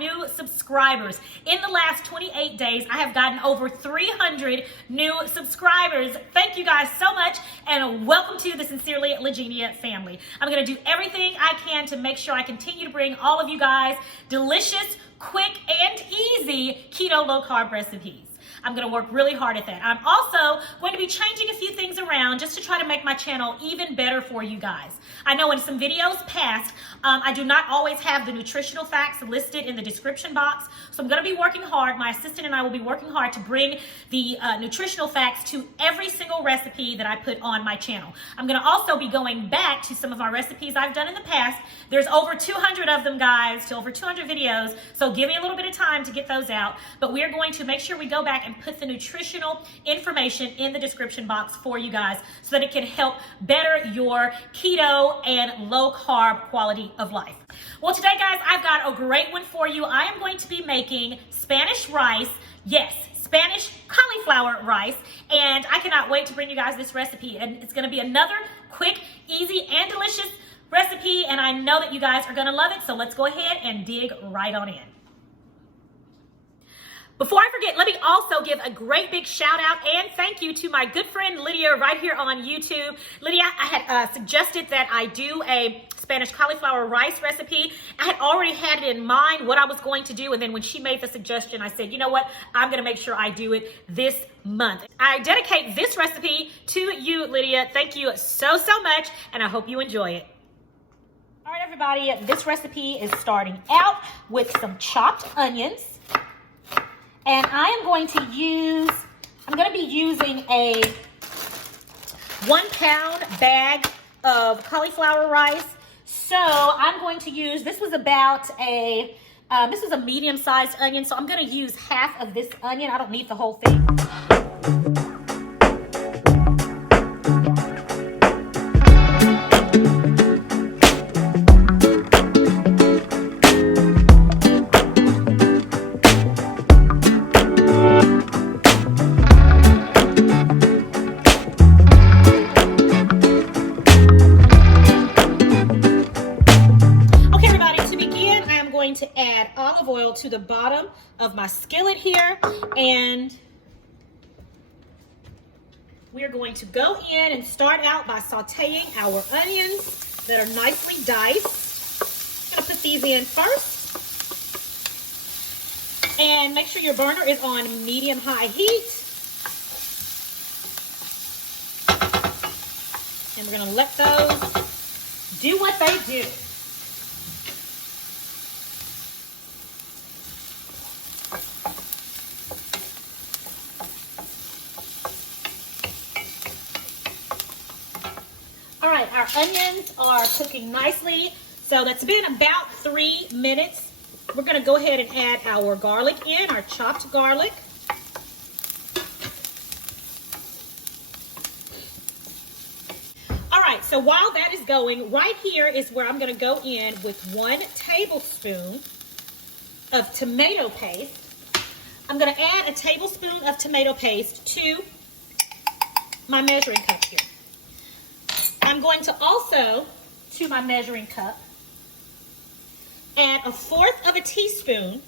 new subscribers. In the last 28 days, I have gotten over 300 new subscribers. Thank you guys so much, and welcome to the Sincerely Legenia family. I'm gonna do everything I can to make sure I continue to bring all of you guys delicious, quick, and easy keto low-carb recipes. I'm going to work really hard at that. I'm also going to be changing a few things around just to try to make my channel even better for you guys. I know in some videos past, I do not always have the nutritional facts listed in the description box, so I'm going to be working hard. My assistant and I will be working hard to bring the nutritional facts to every single recipe that I put on my channel. I'm going to also be going back to some of my recipes I've done in the past. There's over 200 of them, guys, to over 200 videos, so give me a little bit of time to get those out, but we're going to make sure we go back and put the nutritional information in the description box for you guys so that it can help better your keto and low carb quality of life. Well, today, guys, I've got a great one for you. I am going to be making Spanish rice. Yes, Spanish cauliflower rice, and I cannot wait to bring you guys this recipe. And it's going to be another quick, easy, and delicious recipe, and I know that you guys are going to love it, so let's go ahead and dig right on in. Before I forget, let me also give a great big shout out and thank you to my good friend Lydia right here on YouTube. Lydia, I had suggested that I do a Spanish cauliflower rice recipe. I had already had it in mind what I was going to do, and then when she made the suggestion, I said, you know what, I'm gonna make sure I do it this month. I dedicate this recipe to you, Lydia. Thank you so much, and I hope you enjoy it. All right, everybody, this recipe is starting out with some chopped onions. And I'm going to be using a 1 pound bag of cauliflower rice. So I'm going to use, this was a medium-sized onion, so I'm going to use half of this onion. I don't need the whole thing. To add olive oil to the bottom of my skillet here, and we're going to go in and start out by sauteing our onions that are nicely diced. I'm gonna put these in first, and make sure your burner is on medium-high heat, and we're gonna let those do what they do. Our onions are cooking nicely, so that's been about 3 minutes. We're going to go ahead and add our garlic in, our chopped garlic. All right, so while that is going, right here is where I'm going to go in with 1 tablespoon of tomato paste. I'm going to add a tablespoon of tomato paste to my measuring cup here. I'm going to also, to my measuring cup, add 1/4 teaspoon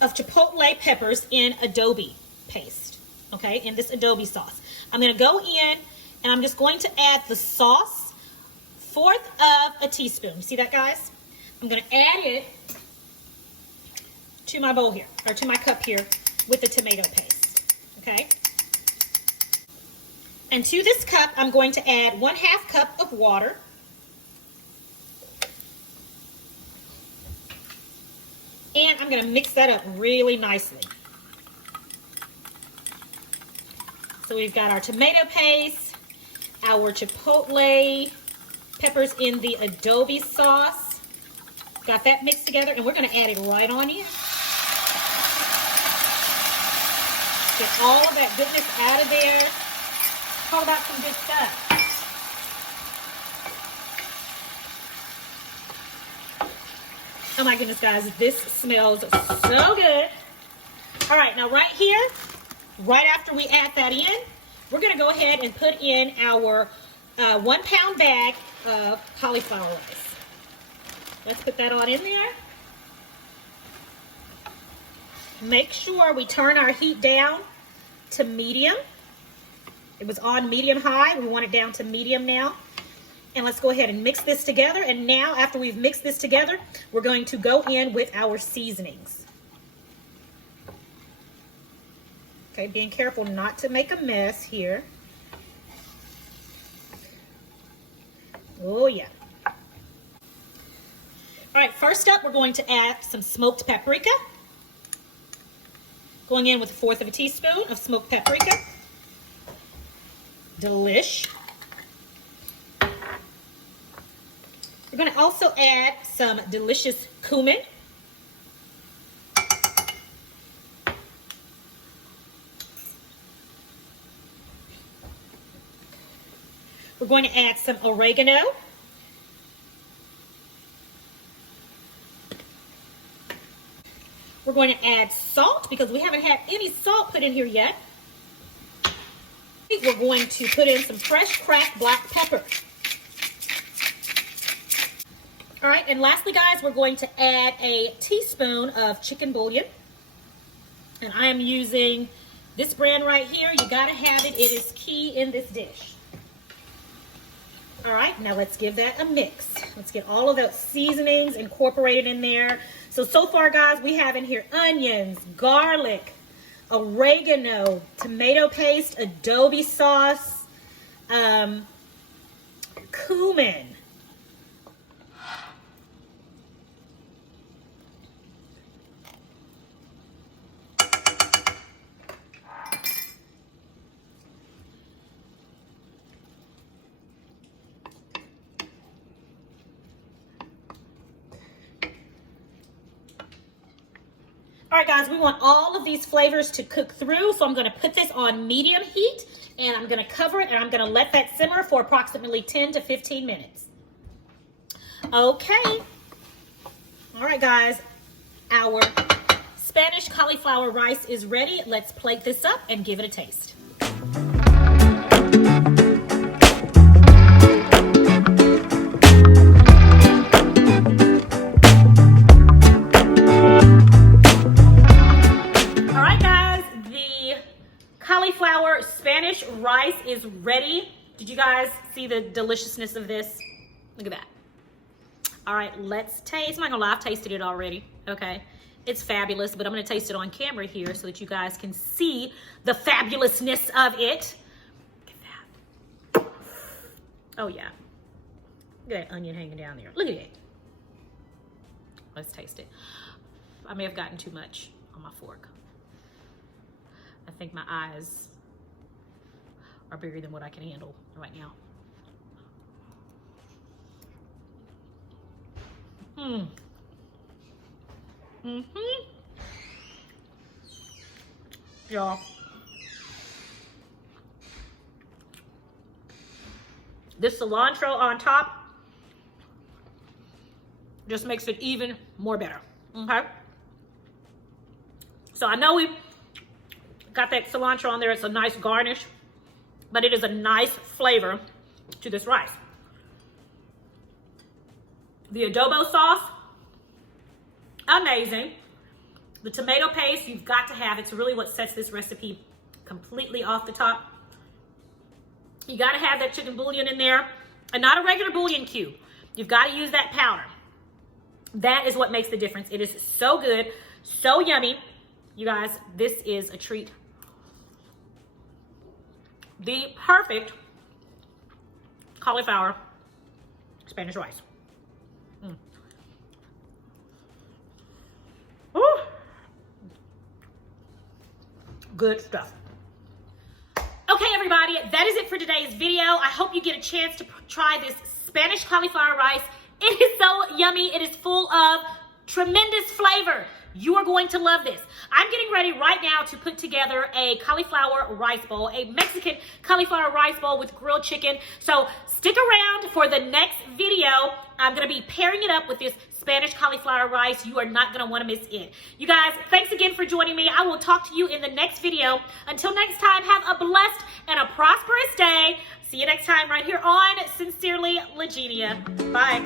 of chipotle peppers in adobe paste, okay, in this adobe sauce. I'm going to go in and I'm just going to add the sauce, 1/4 teaspoon. You see that, guys? I'm going to add it to my bowl here, or to my cup here with the tomato paste, okay? And to this cup, I'm going to add 1/2 cup of water. And I'm going to mix that up really nicely. So we've got our tomato paste, our chipotle peppers in the adobe sauce. Got that mixed together, and we're going to add it right on in. Get all of that goodness out of there. Talk about some good stuff. Oh my goodness, guys, this smells so good. All right, now right here, right after we add that in, we're gonna go ahead and put in our 1 pound bag of cauliflower rice. Let's put that on in there. Make sure we turn our heat down to medium. It was on medium high. We want it down to medium now. And let's go ahead and mix this together. And now, after we've mixed this together, we're going to go in with our seasonings. Okay, being careful not to make a mess here. Oh, yeah. All right, first up, we're going to add some smoked paprika. Going in with 1/4 of a teaspoon of smoked paprika. Delish. We're going to also add some delicious cumin. We're going to add some oregano. We're going to add salt because we haven't had any salt put in here yet. We're going to put in some fresh cracked black pepper. All right, and lastly, guys, we're going to add a teaspoon of chicken bouillon. And I am using this brand right here. You gotta have it. It is key in this dish. All right, now let's give that a mix. Let's get all of those seasonings incorporated in there. So far, guys, we have in here onions, garlic, oregano, tomato paste, adobe sauce, cumin. All right, guys, we want all of these flavors to cook through, so I'm going to put this on medium heat, and I'm going to cover it, and I'm going to let that simmer for approximately 10 to 15 minutes. Okay. All right, guys, our Spanish cauliflower rice is ready. Let's plate this up and give it a taste. Cauliflower Spanish rice is ready. Did you guys see the deliciousness of this? Look at that. All right, let's taste. I'm not gonna lie, I've tasted it already. Okay, it's fabulous, but I'm gonna taste it on camera here so that you guys can see the fabulousness of it. Look at that. Oh yeah. Look at that onion hanging down there. Look at it. Let's taste it. I may have gotten too much on my fork. I think my eyes are bigger than what I can handle right now. Y'all, this cilantro on top just makes it even more better. Okay, so I know we got that cilantro on there. It's a nice garnish, but it is a nice flavor to this rice. The adobo sauce, amazing. The tomato paste, you've got to have. It's really what sets this recipe completely off the top. You got to have that chicken bouillon in there, and not a regular bouillon cube. You've got to use that powder. That is what makes the difference. It is so good, so yummy. You guys, this is a treat. The perfect cauliflower Spanish rice. Ooh. Good stuff. Okay, everybody, that is it for today's video. I hope you get a chance to try this Spanish cauliflower rice. It is so yummy. It is full of tremendous flavor. You are going to love this. I'm getting ready right now to put together a cauliflower rice bowl, a Mexican cauliflower rice bowl with grilled chicken. So stick around for the next video. I'm going to be pairing it up with this Spanish cauliflower rice. You are not going to want to miss it. You guys, thanks again for joining me. I will talk to you in the next video. Until next time, have a blessed and a prosperous day. See you next time right here on Sincerely Legenia. Bye.